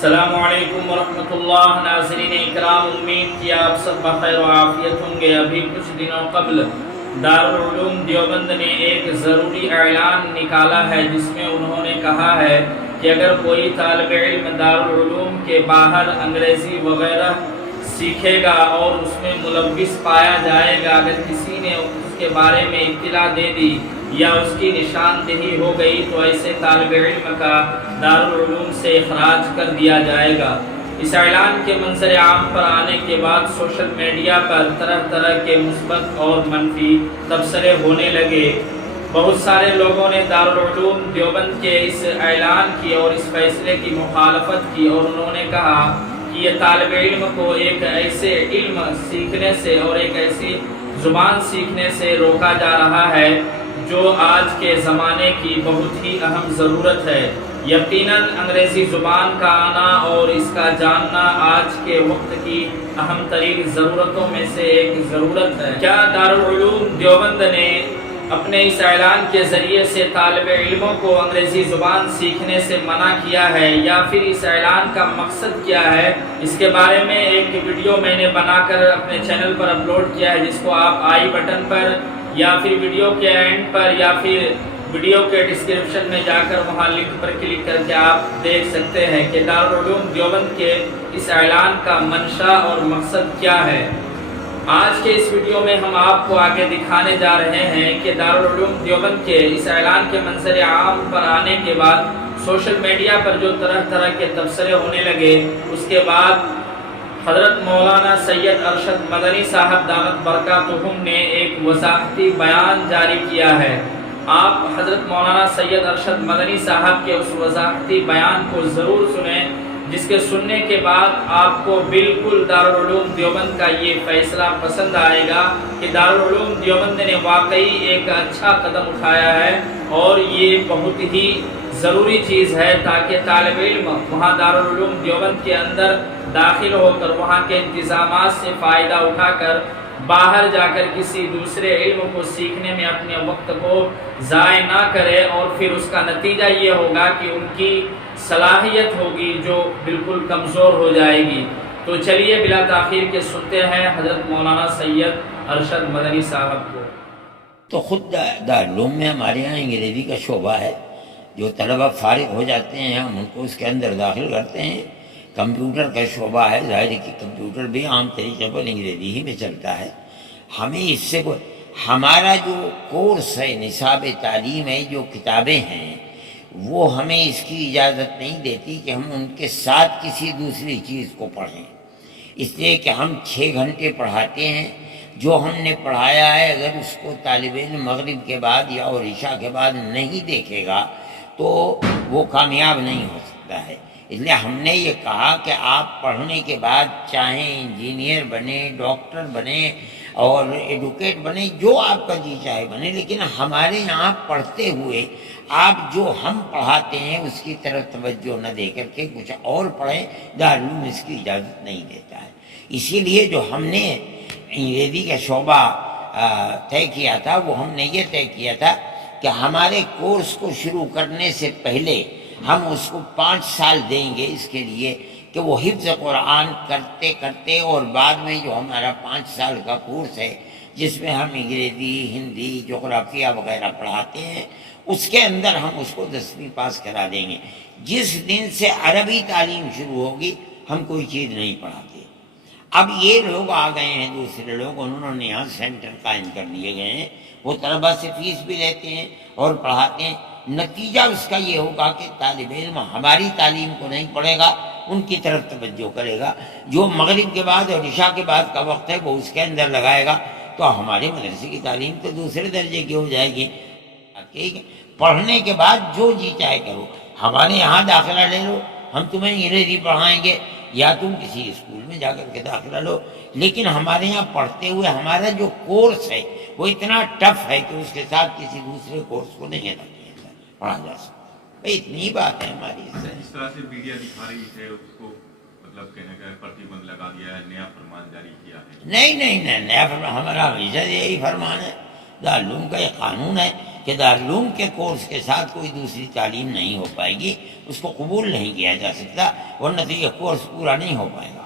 السلام علیکم ورحمۃ اللہ۔ ناظرین اکرام، امید کہ آپ سب بخیر و عافیت ہوں گے۔ ابھی کچھ دنوں قبل دارالعلوم دیوبند نے ایک ضروری اعلان نکالا ہے، جس میں انہوں نے کہا ہے کہ اگر کوئی طالب علم دارالعلوم کے باہر انگریزی وغیرہ سیکھے گا اور اس میں ملوث پایا جائے گا، اگر کسی نے اس کے بارے میں اطلاع دے دی یا اس کی نشاندہی ہو گئی، تو ایسے طالب علم کا دارالعلوم سے اخراج کر دیا جائے گا۔ اس اعلان کے منظر عام پر آنے کے بعد سوشل میڈیا پر طرح طرح کے مثبت اور منفی تبصرے ہونے لگے۔ بہت سارے لوگوں نے دارالعلوم دیوبند کے اس اعلان کی اور اس فیصلے کی مخالفت کی، اور انہوں نے کہا کہ یہ طالب علم کو ایک ایسے علم سیکھنے سے اور ایک ایسی زبان سیکھنے سے روکا جا رہا ہے جو آج کے زمانے کی بہت ہی اہم ضرورت ہے۔ یقیناً انگریزی زبان کا آنا اور اس کا جاننا آج کے وقت کی اہم ترین ضرورتوں میں سے ایک ضرورت ہے۔ کیا دارالعلوم دیوبند نے اپنے اس اعلان کے ذریعے سے طالب علموں کو انگریزی زبان سیکھنے سے منع کیا ہے، یا پھر اس اعلان کا مقصد کیا ہے؟ اس کے بارے میں ایک ویڈیو میں نے بنا کر اپنے چینل پر اپلوڈ کیا ہے، جس کو آپ آئی بٹن پر یا پھر ویڈیو کے اینڈ پر یا پھر ویڈیو کے ڈسکرپشن میں جا کر وہاں لنک پر کلک کر کے آپ دیکھ سکتے ہیں کہ دارالعلوم دیوبند کے اس اعلان کا منشا اور مقصد کیا ہے۔ آج کے اس ویڈیو میں ہم آپ کو آگے دکھانے جا رہے ہیں کہ دارالعلوم دیوبند کے اس اعلان کے منظر عام پر آنے کے بعد سوشل میڈیا پر جو طرح طرح کے تبصرے ہونے لگے، اس کے بعد حضرت مولانا سید ارشد مدنی صاحب دامت برکاتہم نے ایک وضاحتی بیان جاری کیا ہے۔ آپ حضرت مولانا سید ارشد مدنی صاحب کے اس وضاحتی بیان کو ضرور سنیں، جس کے سننے کے بعد آپ کو بالکل دارالعلوم دیوبند کا یہ فیصلہ پسند آئے گا کہ دارالعلوم دیوبند نے واقعی ایک اچھا قدم اٹھایا ہے، اور یہ بہت ہی ضروری چیز ہے تاکہ طالب علم وہاں دارالعلوم دیوبند کے اندر داخل ہو کر وہاں کے انتظامات سے فائدہ اٹھا کر باہر جا کر کسی دوسرے علم کو سیکھنے میں اپنے وقت کو ضائع نہ کرے، اور پھر اس کا نتیجہ یہ ہوگا کہ ان کی صلاحیت ہوگی جو بالکل کمزور ہو جائے گی۔ تو چلیے بلا تاخیر کے سنتے ہیں حضرت مولانا سید ارشد مدنی صاحب کو۔ تو خود دارالعلوم میں ہمارے یہاں انگریزی کا شعبہ ہے، جو طلبہ فارغ ہو جاتے ہیں ہم ان کو اس کے اندر داخل کرتے ہیں۔ کمپیوٹر کا شعبہ ہے، ظاہر ہے کہ کمپیوٹر بھی عام طریقے پر انگریزی ہی میں چلتا ہے۔ ہمیں اس سے ہمارا جو کورس ہے، نصاب تعلیم ہے، جو کتابیں ہیں، وہ ہمیں اس کی اجازت نہیں دیتی کہ ہم ان کے ساتھ کسی دوسری چیز کو پڑھیں، اس لیے کہ ہم 6 گھنٹے پڑھاتے ہیں۔ جو ہم نے پڑھایا ہے اگر اس کو طالب علم مغرب کے بعد یا اور عشاء کے بعد نہیں دیکھے گا تو وہ کامیاب نہیں ہو سکتا ہے۔ اس لیے ہم نے یہ کہا کہ آپ پڑھنے کے بعد چاہیں انجینئر بنے، ڈاکٹر بنے اور ایڈوکیٹ بنے، جو آپ کا جی چاہے بنے، لیکن ہمارے یہاں پڑھتے ہوئے آپ جو ہم پڑھاتے ہیں اس کی طرف توجہ نہ دے کر کے کچھ اور پڑھیں۔ دارالعلوم اس کی اجازت نہیں دیتا ہے۔ اسی لیے جو ہم نے انگریزی کا شعبہ طے کیا تھا، وہ ہم نے یہ طے کیا تھا کہ ہمارے کورس کو شروع کرنے سے پہلے ہم اس کو 5 سال دیں گے اس کے لیے کہ وہ حفظ قرآن کرتے کرتے، اور بعد میں جو ہمارا 5 سال کا کورس ہے جس میں ہم انگریزی، ہندی، جغرافیہ وغیرہ پڑھاتے ہیں، اس کے اندر ہم اس کو 10ویں پاس کرا دیں گے۔ جس دن سے عربی تعلیم شروع ہوگی ہم کوئی چیز نہیں پڑھاتے۔ اب یہ لوگ آ گئے ہیں، دوسرے لوگ، انہوں نے یہاں سینٹر قائم کر لیے گئے ہیں، وہ طلبہ سے فیس بھی لیتے ہیں اور پڑھاتے ہیں۔ نتیجہ اس کا یہ ہوگا کہ طالب علم ہماری تعلیم کو نہیں پڑھے گا، ان کی طرف توجہ کرے گا۔ جو مغرب کے بعد اور عشاء کے بعد کا وقت ہے وہ اس کے اندر لگائے گا، تو ہمارے مدرسے کی تعلیم تو دوسرے درجے کی ہو جائے گی۔ پڑھنے کے بعد جو جی چاہے کرو، ہمارے یہاں داخلہ لے لو، ہم تمہیں انگریزی پڑھائیں گے، یا تم کسی اسکول میں جا کر کے داخلہ لو، لیکن ہمارے یہاں پڑھتے ہوئے ہمارا جو کورس ہے وہ اتنا ٹف ہے کہ اس کے ساتھ کسی دوسرے کورس کو نہیں پڑھا جا سکتا۔ بھائی اتنی بات ہے ہماری۔ اس طرح سے میڈیا دکھا رہی ہے اس کو، مطلب کہنے کا پرتیبندھ لگا دیا ہے، نیا فرمان جاری کیا ہے۔ نہیں، نیا فرمان ہمارا ہمیشہ یہی فرمان ہے دارالعلوم کا یہ قانون ہے کہ دارالعلوم کے کورس کے ساتھ کوئی دوسری تعلیم نہیں ہو پائے گی، اس کو قبول نہیں کیا جا سکتا، ورنہ تو یہ کورس پورا نہیں ہو پائے گا۔